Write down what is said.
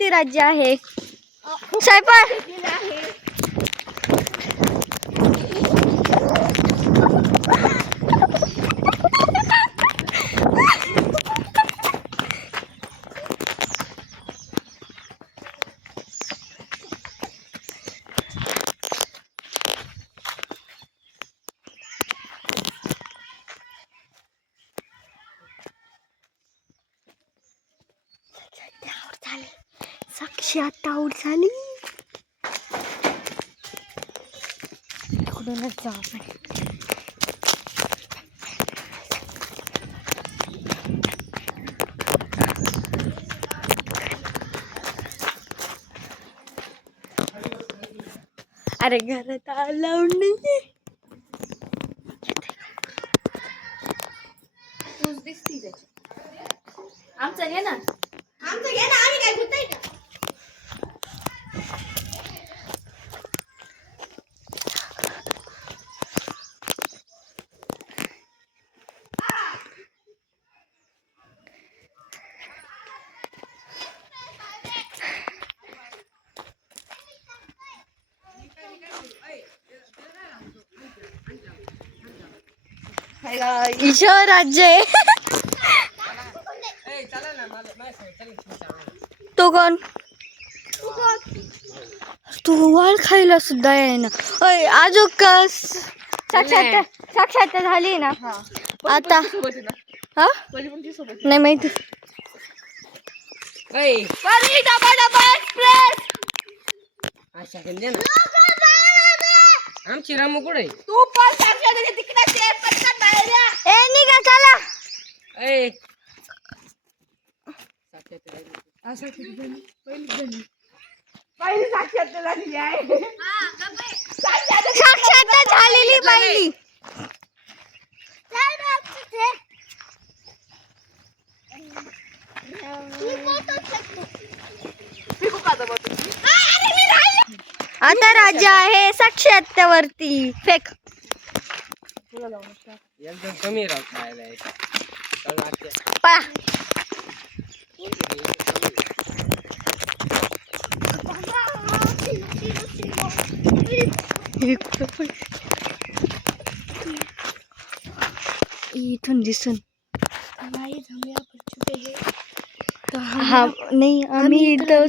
साक्षात्वरती राज्य आहे. स्वयंपाक साक्षात आऊट झाली. इकडूनच जाऊ आपण. अरे घरात अलाउड नाही. आमचं घे ना, आम्ही काय घेताय का? ईश्वर राज्य आहे. तो कोण? तू वाळ खायला सुद्धा आहे ना. आजो कस साक्षात झाली ना आता. हा नाही माहिती. आमची रामू कुठे? तू पण साक्षात तिकडे ए निघा चला. साक्षात झालेली पहिली. आता राज्य आहे साक्षात्वरती. फेक एकदम कमी राव खायला. पळा. इथून दिसून हा नाही आम्ही इथं